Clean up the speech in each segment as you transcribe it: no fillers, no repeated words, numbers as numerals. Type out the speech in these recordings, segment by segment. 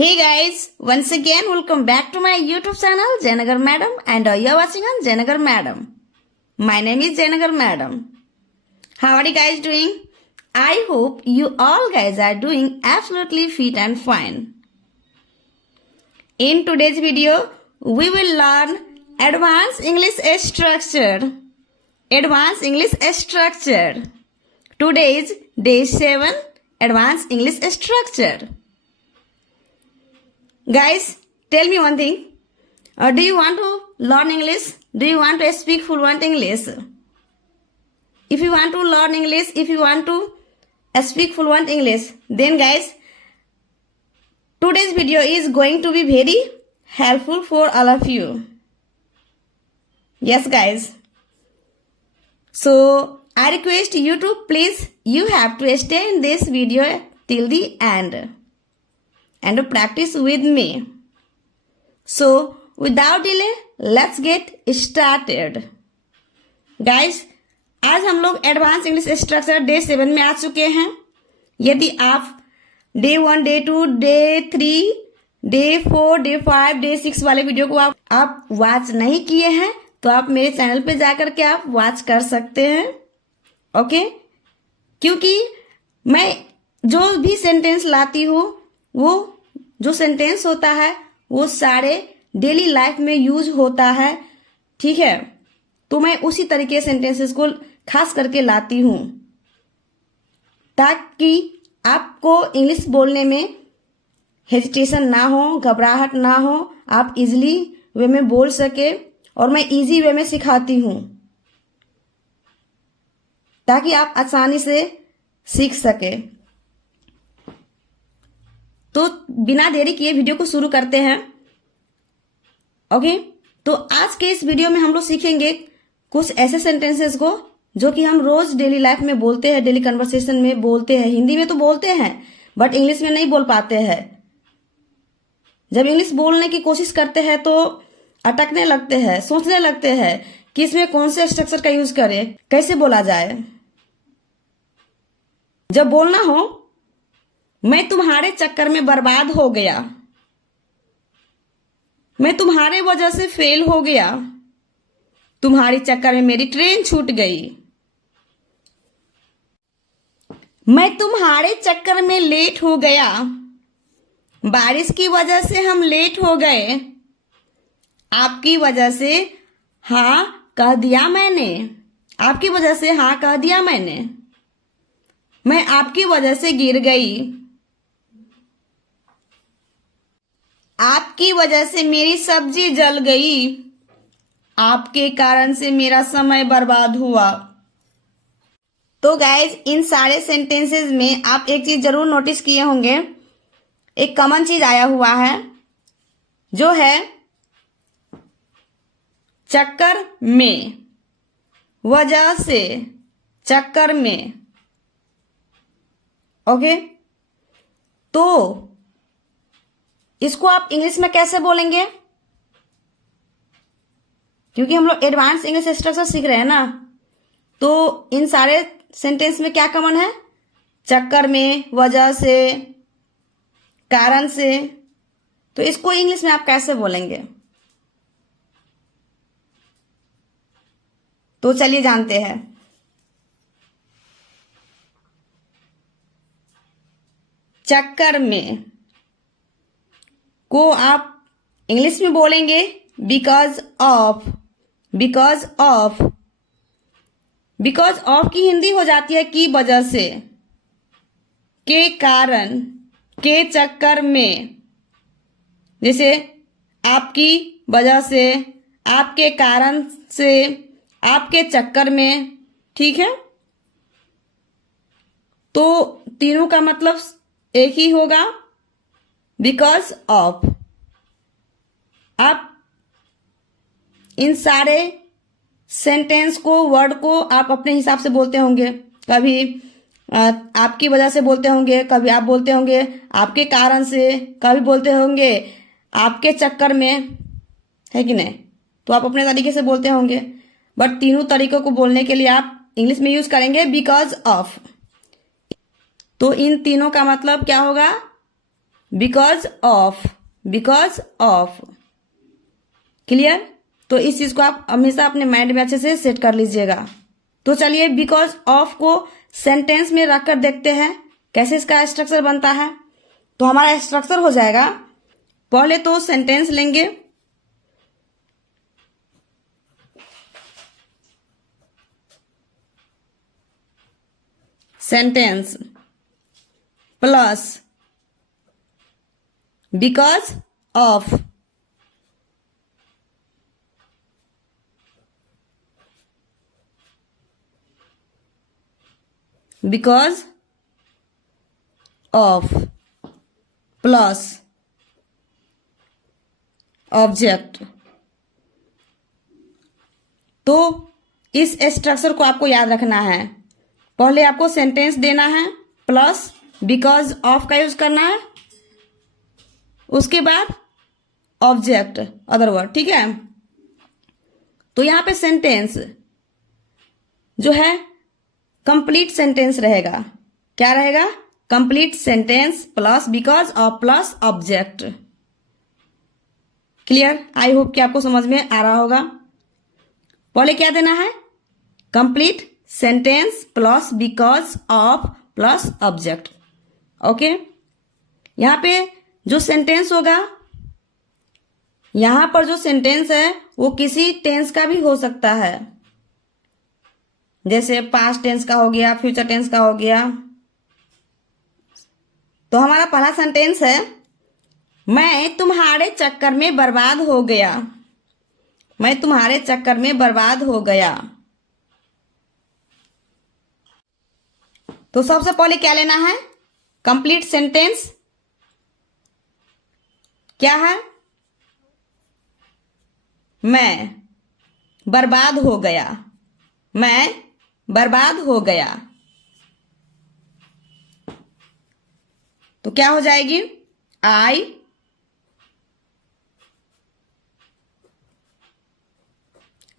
Hey guys, once again welcome back to my YouTube channel Jayanagar Madam and you're watching on Jayanagar Madam. My name is Jayanagar Madam. How are you guys doing? I hope you all guys are doing absolutely fit and fine. In today's video, we will learn Advanced English Structure. Advanced English Structure. Today is day 7, Advanced English Structure. Guys, tell me one thing. Do you want to learn English? Do you want to speak fluent English? If you want to learn English, if you want to speak fluent English, then guys, today's video is going to be very helpful for all of you. Yes, guys. So, I request you to please, you have to stay in this video till the end and practice with me. So, without delay, let's get started. Guys, आज हम लोग advance English structure day 7 में आ चुके हैं. यदि आप day 1, day 2, day 3, day 4, day 5, day 6 वाले video को आप वॉच नहीं किए हैं तो आप मेरे चैनल पे जाकर के आप वॉच कर सकते हैं. ओके, क्योंकि मैं जो भी सेंटेंस लाती हूँ वो जो सेंटेंस होता है वो सारे डेली लाइफ में यूज होता है. ठीक है, तो मैं उसी तरीके सेंटेंसेस को खास करके लाती हूँ ताकि आपको इंग्लिश बोलने में हेजिटेशन ना हो, घबराहट ना हो, आप इजीली वे में बोल सके. और मैं इजी वे में सिखाती हूँ ताकि आप आसानी से सीख सके. तो बिना देरी किए वीडियो को शुरू करते हैं. ओके, तो आज के इस वीडियो में हम लोग सीखेंगे कुछ ऐसे सेंटेंसेस को जो कि हम रोज डेली लाइफ में बोलते हैं, डेली कन्वर्सेशन में बोलते हैं. हिंदी में तो बोलते हैं बट इंग्लिश में नहीं बोल पाते हैं. जब इंग्लिश बोलने की कोशिश करते हैं तो अटकने लगते हैं, सोचने लगते हैं कि इसमें कौन से स्ट्रक्चर का यूज करें, कैसे बोला जाए. जब बोलना हो, मैं तुम्हारे चक्कर में बर्बाद हो गया, मैं तुम्हारे वजह से फेल हो गया, तुम्हारे चक्कर में मेरी ट्रेन छूट गई, मैं तुम्हारे चक्कर में लेट हो गया, बारिश की वजह से हम लेट हो गए, आपकी वजह से हाँ कह दिया मैंने, आपकी वजह से हाँ कह दिया मैंने, मैं आपकी वजह से गिर गई, आपकी वजह से मेरी सब्जी जल गई, आपके कारण से मेरा समय बर्बाद हुआ. तो गाइज, इन सारे सेंटेंसेस में आप एक चीज जरूर नोटिस किए होंगे, एक कॉमन चीज आया हुआ है जो है चक्कर में, वजह से, चक्कर में. ओके, तो इसको आप इंग्लिश में कैसे बोलेंगे? क्योंकि हम लोग एडवांस इंग्लिश स्ट्रक्चर सीख रहे हैं ना, तो इन सारे सेंटेंस में क्या कॉमन है? चक्कर में, वजह से, कारण से. तो इसको इंग्लिश में आप कैसे बोलेंगे? तो चलिए जानते हैं. चक्कर में को आप इंग्लिश में बोलेंगे because of. Because of, because of की हिंदी हो जाती है की वजह से, के कारण, के चक्कर में. जैसे आपकी वजह से, आपके कारण से, आपके चक्कर में. ठीक है, तो तीनों का मतलब एक ही होगा, बिकॉज ऑफ. आप इन सारे सेंटेंस को, वर्ड को आप अपने हिसाब से बोलते होंगे. कभी आपकी वजह से बोलते होंगे, कभी आप बोलते होंगे आपके कारण से, कभी बोलते होंगे आपके चक्कर में, है कि नहीं? तो आप अपने तरीके से बोलते होंगे, बट तीनों तरीकों को बोलने के लिए आप इंग्लिश में यूज करेंगे बिकॉज ऑफ. तो इन तीनों का मतलब क्या होगा? Because of. क्लियर? तो इस चीज को आप हमेशा अपने माइंड में अच्छे से सेट कर लीजिएगा। तो चलिए बिकॉज ऑफ को सेंटेंस में रखकर देखते हैं कैसे इसका स्ट्रक्चर बनता है। तो हमारा स्ट्रक्चर हो जाएगा, पहले तो सेंटेंस लेंगे, sentence plus because of, because of plus object. तो इस स्ट्रक्चर को आपको याद रखना है। पहले आपको सेंटेंस देना है, प्लस बिकॉज ऑफ का यूज करना है, उसके बाद ऑब्जेक्ट अदर वर्ड। ठीक है? तो यहां पे सेंटेंस जो है कंप्लीट सेंटेंस रहेगा। क्या रहेगा? Complete sentence plus because of plus object. Clear? I hope कि आपको समझ में आ रहा होगा। पहले क्या देना है? Complete sentence plus because of plus object. Okay? यहां पे जो सेंटेंस होगा, यहां पर जो सेंटेंस है वो किसी टेंस का भी हो सकता है, जैसे पास्ट टेंस का हो गया, फ्यूचर टेंस का हो गया। तो हमारा पहला सेंटेंस है, मैं तुम्हारे चक्कर में बर्बाद हो गया। मैं तुम्हारे चक्कर में बर्बाद हो गया। तो सबसे पहले क्या लेना है? कंप्लीट सेंटेंस क्या है? मैं बर्बाद हो गया। मैं बर्बाद हो गया। तो क्या हो जाएगी? आई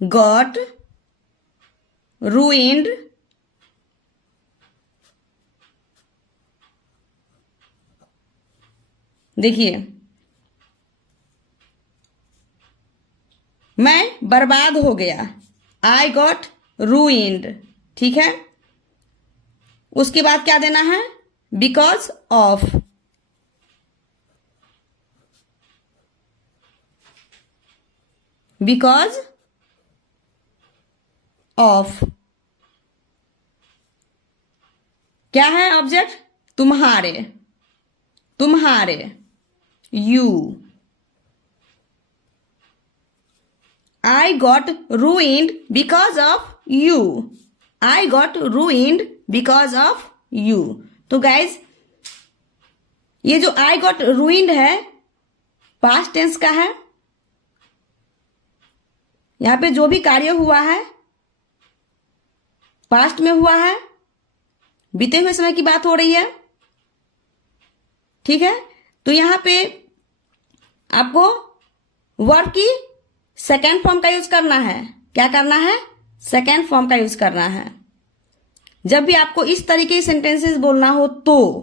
गॉट ruined देखिए, मैं बर्बाद हो गया। I got ruined। ठीक है? उसके बाद क्या देना है? Because of. बिकॉज ऑफ क्या है? ऑब्जेक्ट तुम्हारे। तुम्हारे you. I got ruined because of you. I got ruined because of you. तो गाइज, ये जो I got ruined है पास्ट टेंस का है। यहां पे जो भी कार्य हुआ है पास्ट में हुआ है, बीते हुए समय की बात हो रही है। ठीक है? तो यहां पे आपको वर्ब की सेकेंड फॉर्म का यूज करना है। क्या करना है? सेकेंड फॉर्म का यूज करना है। जब भी आपको इस तरीके की सेंटेंसेस बोलना हो, तो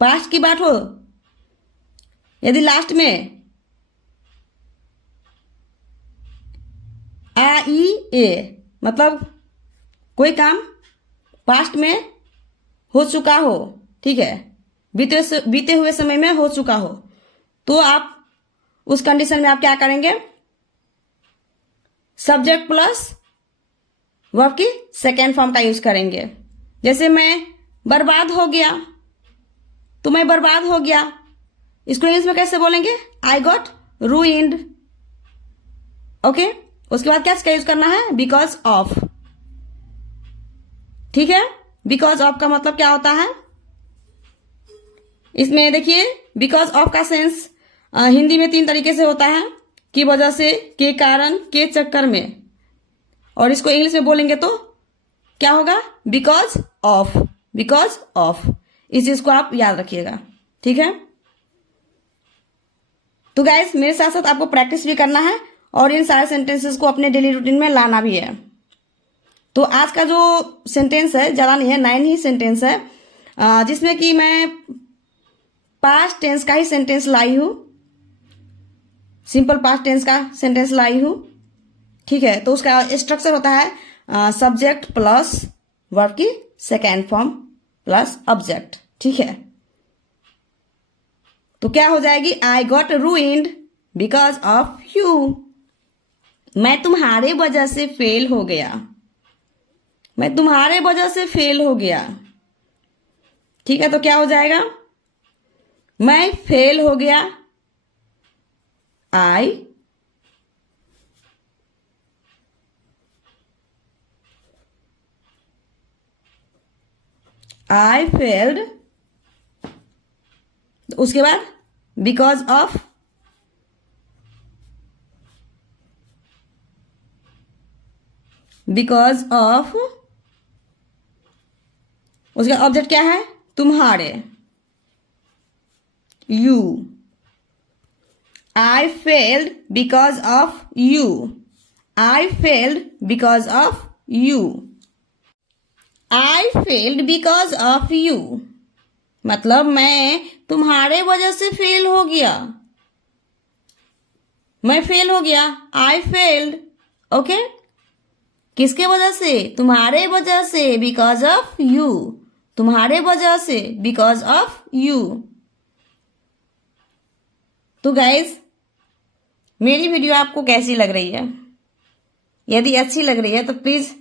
पास्ट की बात हो, यदि लास्ट में आ ई ए, मतलब कोई काम पास्ट में हो चुका हो, ठीक है, बीते हुए समय में हो चुका हो, तो आप उस कंडीशन में आप क्या करेंगे? सब्जेक्ट प्लस वर्ब की सेकेंड फॉर्म का यूज करेंगे। जैसे मैं बर्बाद हो गया, तो मैं बर्बाद हो गया, इसको इंग्लिश में कैसे बोलेंगे? I got ruined। ओके? उसके बाद क्या यूज करना है? Because of. ठीक है? बिकॉज ऑफ का मतलब क्या होता है? इसमें देखिए, बिकॉज ऑफ का सेंस हिंदी में 3 तरीके से होता है, की वजह से, के कारण, के चक्कर में। और इसको इंग्लिश में बोलेंगे तो क्या होगा? Because of. Because of. इस चीज को आप याद रखिएगा। ठीक है? तो गाइस, मेरे साथ साथ आपको प्रैक्टिस भी करना है और इन सारे सेंटेंसेस को अपने डेली रूटीन में लाना भी है। तो आज का जो सेंटेंस है, ज्यादा नहीं है, 9 ही सेंटेंस है, जिसमें कि मैं पास्ट टेंस का ही सेंटेंस लाई हूं, सिंपल पास्ट टेंस का सेंटेंस लाई हूं। ठीक है, तो उसका स्ट्रक्चर होता है सब्जेक्ट प्लस वर्ब की सेकेंड फॉर्म प्लस ऑब्जेक्ट। ठीक है, तो क्या हो जाएगी, I got ruined because of you. मैं तुम्हारे वजह से फेल हो गया, मैं तुम्हारे वजह से फेल हो गया। ठीक है, तो क्या हो जाएगा, मैं फेल हो गया, आई फेल्ड, उसके बाद बिकॉज ऑफ, उसका ऑब्जेक्ट क्या है, तुम्हारे, you. I failed because of you, I failed because of you, I failed because of you, मतलब मैं तुम्हारे वजह से फेल हो गया, मैं फेल हो गया, आई फेल्ड। ओके, किसके वजह से, तुम्हारे वजह से, बिकॉज ऑफ यू, तुम्हारे वजह से, बिकॉज ऑफ यू। तो गाइज, मेरी वीडियो आपको कैसी लग रही है? यदि अच्छी लग रही है तो प्लीज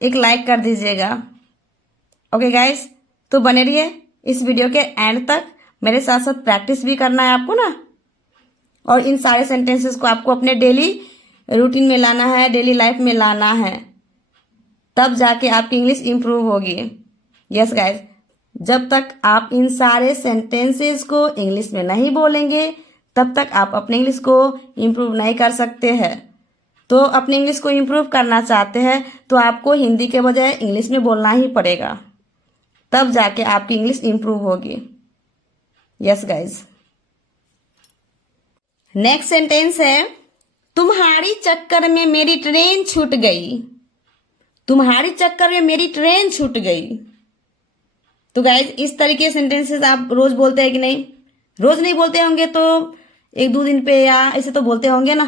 एक लाइक कर दीजिएगा। ओके गाइज, तो बने रहिए इस वीडियो के एंड तक, मेरे साथ साथ प्रैक्टिस भी करना है आपको ना, और इन सारे सेंटेंसेस को आपको अपने डेली रूटीन में लाना है, डेली लाइफ में लाना है, तब जाके आपकी इंग्लिश इंप्रूव होगी। यस गाइज, जब तक आप इन सारे सेंटेंसेस को इंग्लिश में नहीं बोलेंगे तब तक आप अपने इंग्लिश को इंप्रूव नहीं कर सकते हैं। तो अपनी इंग्लिश को इंप्रूव करना चाहते हैं तो आपको हिंदी के बजाय इंग्लिश में बोलना ही पड़ेगा, तब जाके आपकी इंग्लिश इंप्रूव होगी। यस गाइज, नेक्स्ट सेंटेंस है, तुम्हारी चक्कर में मेरी ट्रेन छूट गई, तुम्हारी चक्कर में मेरी ट्रेन छूट गई। तो गाइज, इस तरीके के सेंटेंसेस आप रोज बोलते हैं कि नहीं? रोज नहीं बोलते होंगे तो एक दो दिन पे या ऐसे तो बोलते होंगे ना,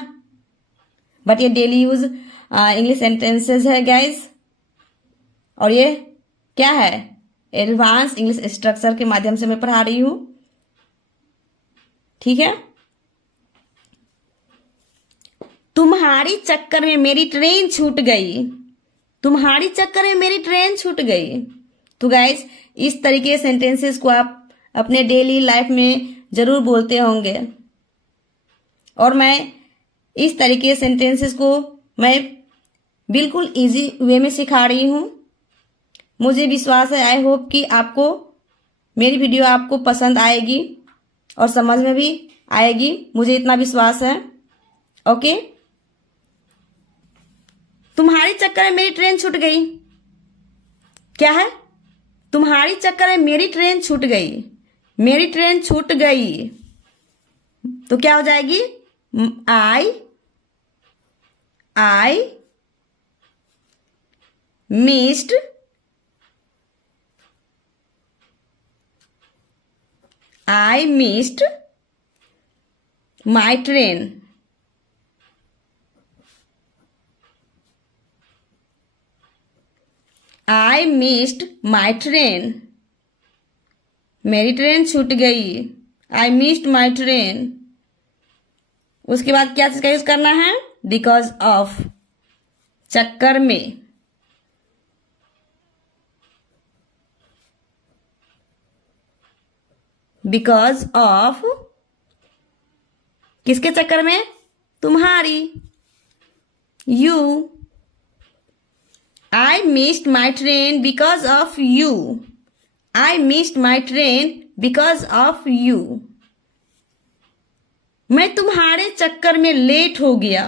बट ये डेली यूज इंग्लिश सेंटेंसेस है गाइज, और ये क्या है, एडवांस इंग्लिश स्ट्रक्चर के माध्यम से मैं पढ़ा रही हूं। ठीक है, तुम्हारी चक्कर में मेरी ट्रेन छूट गई, तुम्हारी चक्कर में मेरी ट्रेन छूट गई। तो गाइज, इस तरीके के सेंटेंसेस को आप अपने डेली लाइफ में जरूर बोलते होंगे, और मैं इस तरीके के सेंटेंसेस को मैं बिल्कुल इजी वे में सिखा रही हूं। मुझे विश्वास है, आई होप कि आपको मेरी वीडियो आपको पसंद आएगी और समझ में भी आएगी, मुझे इतना विश्वास है। ओके, तुम्हारी चक्कर में मेरी ट्रेन छूट गई, क्या है, तुम्हारी चक्कर में मेरी ट्रेन छूट गई, मेरी ट्रेन छूट गई। तो क्या हो जाएगी, I missed my train, I missed my train, मेरी ट्रेन छूट गई, आई मिस्ड माई ट्रेन। उसके बाद क्या चीज का यूज करना है, बिकॉज ऑफ, चक्कर में, बिकॉज ऑफ, किसके चक्कर में, तुम्हारी, you. I missed my train because of you, I missed my train because of you. मैं तुम्हारे चक्कर में लेट हो गया,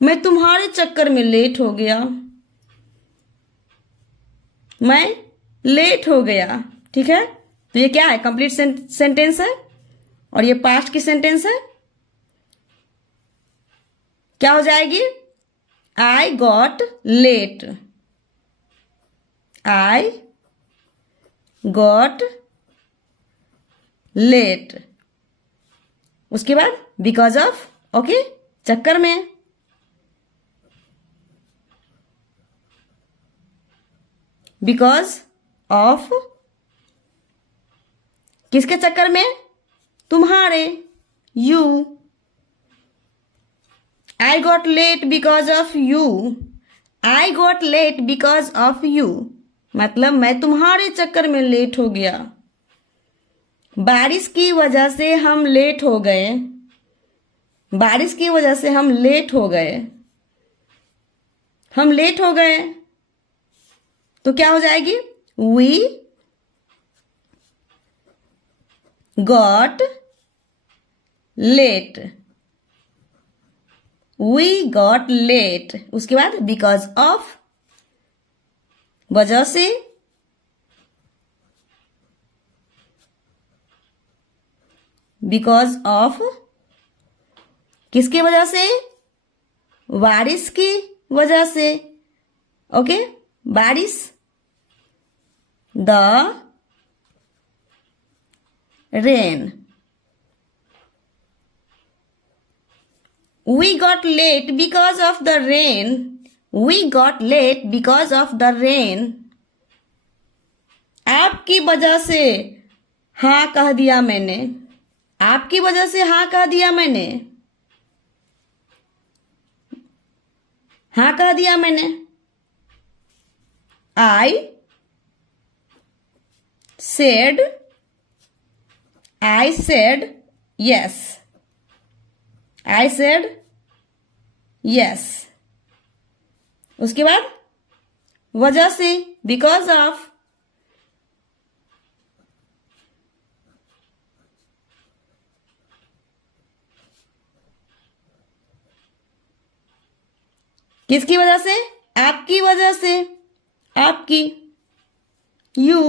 मैं तुम्हारे चक्कर में लेट हो गया, मैं लेट हो गया। ठीक है, तो ये क्या है, कंप्लीट सेंटेंस है, और ये पास्ट की सेंटेंस है। क्या हो जाएगी, I got late, I got late. उसके बाद बिकॉज ऑफ, ओके, चक्कर में। बिकॉज ऑफ किसके चक्कर में? तुम्हारे, you. I got late because of you. I got late because of you मतलब मैं तुम्हारे चक्कर में लेट हो गया। बारिश की वजह से हम लेट हो गए। बारिश की वजह से हम लेट हो गए। हम लेट हो गए तो क्या हो जाएगी? We got late. We got late. उसके बाद बिकॉज ऑफ, वजह से। बिकॉज ऑफ किसकी वजह से? बारिश की वजह से, ओके। बारिश, the rain. We got late because of the rain. We got late because of the rain. आपकी वजह से हाँ कह दिया मैंने। आपकी वजह से हाँ कह दिया मैंने। हाँ कह दिया मैंने। I said yes. I said yes. उसके बाद वजह से, बिकॉज ऑफ। किसकी वजह से? आपकी वजह से, आपकी, you.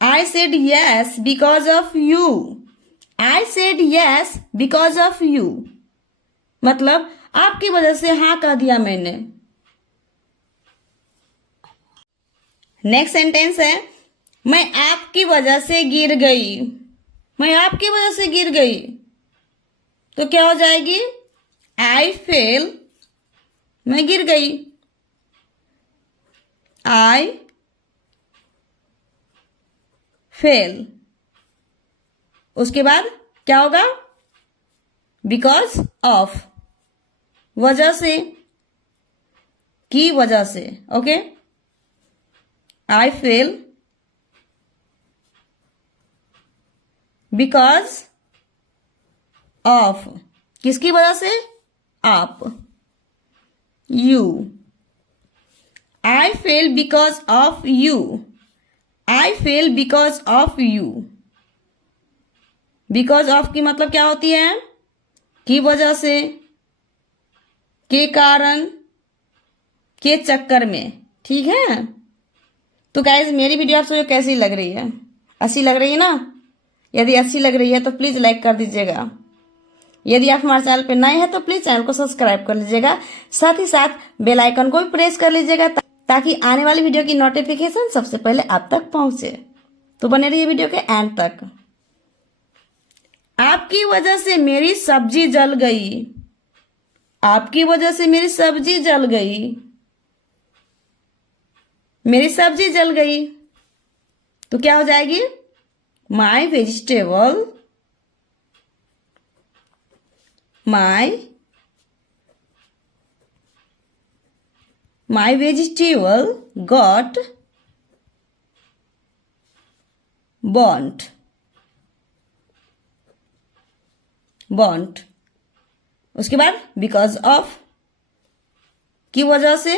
I said yes because of you. I said yes because of you मतलब आपकी वजह से हाँ कह दिया मैंने। नेक्स्ट सेंटेंस है, मैं आपकी वजह से गिर गई। मैं आपकी वजह से गिर गई तो क्या हो जाएगी? I fell, मैं गिर गई। I fell। उसके बाद क्या होगा? बिकॉज ऑफ, वजह से, की वजह से, okay. I fail because of, किसकी वजह से? आप, you. I fail because of you. I fail because of you. Because of की मतलब क्या होती है? की वजह से, के कारण, के चक्कर में, ठीक है। तो गाइज मेरी वीडियो आप सबको कैसी लग रही है? अच्छी लग रही है ना? यदि अच्छी लग रही है तो प्लीज लाइक कर दीजिएगा। यदि आप हमारे चैनल पर नए हैं तो प्लीज चैनल को सब्सक्राइब कर लीजिएगा। साथ ही साथ बेल आइकन को भी प्रेस कर लीजिएगा ताकि आने वाली वीडियो की नोटिफिकेशन सबसे पहले आप तक पहुंचे। तो बने रहिए वीडियो के एंड तक। आपकी वजह से मेरी सब्जी जल गई। आपकी वजह से मेरी सब्जी जल गई। मेरी सब्जी जल गई तो क्या हो जाएगी? माई vegetable, my vegetable got burnt. उसके बाद बिकॉज ऑफ, की वजह से,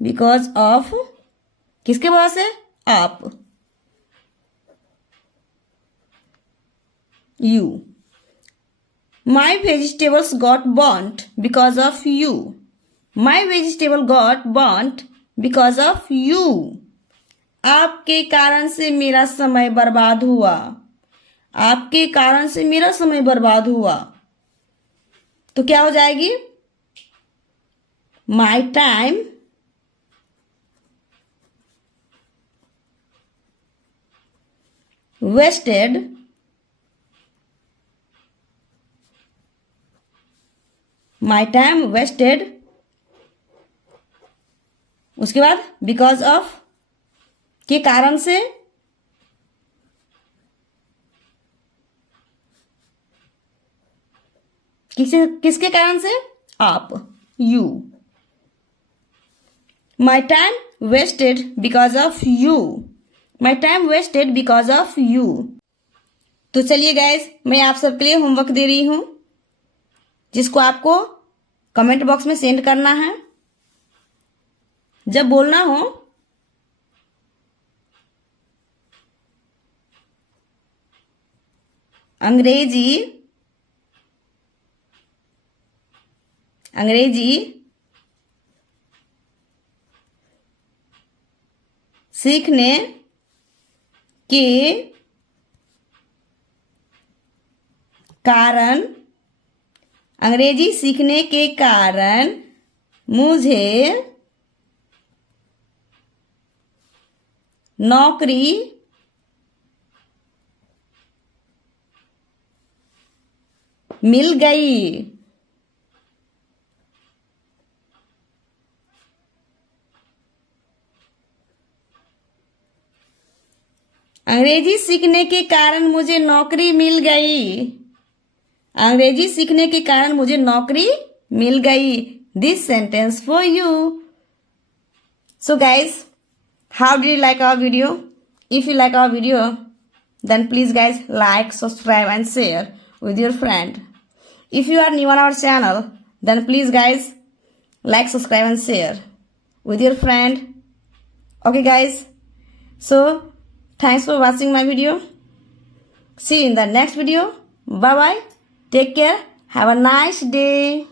बिकॉज ऑफ किसके वजह से? आप, you. My vegetables got burnt because of you. My vegetable got burnt because of you. आपके कारण से मेरा समय बर्बाद हुआ। आपके कारण से मेरा समय बर्बाद हुआ तो क्या हो जाएगी? my time wasted उसके बाद बिकॉज ऑफ के कारण से, किसके कारण से? आप, you. My time wasted because of you, my time wasted because of you. तो चलिए गाइज, मैं आप सबके लिए होमवर्क दे रही हूं, जिसको आपको कमेंट बॉक्स में सेंड करना है। जब बोलना हो अंग्रेजी सीखने के कारण, अंग्रेजी सीखने के कारण मुझे नौकरी मिल गई। अंग्रेजी सीखने के कारण मुझे नौकरी मिल गई। अंग्रेजी सीखने के कारण मुझे नौकरी मिल गई। This sentence for you. So guys, how did you like our video? If you like our video, then please guys like, subscribe and share with your friend. If you are new on our channel, then please guys like, subscribe and share with your friend. Okay guys, so thanks for watching my video. See you in the next video. Bye bye. Take care. Have a nice day.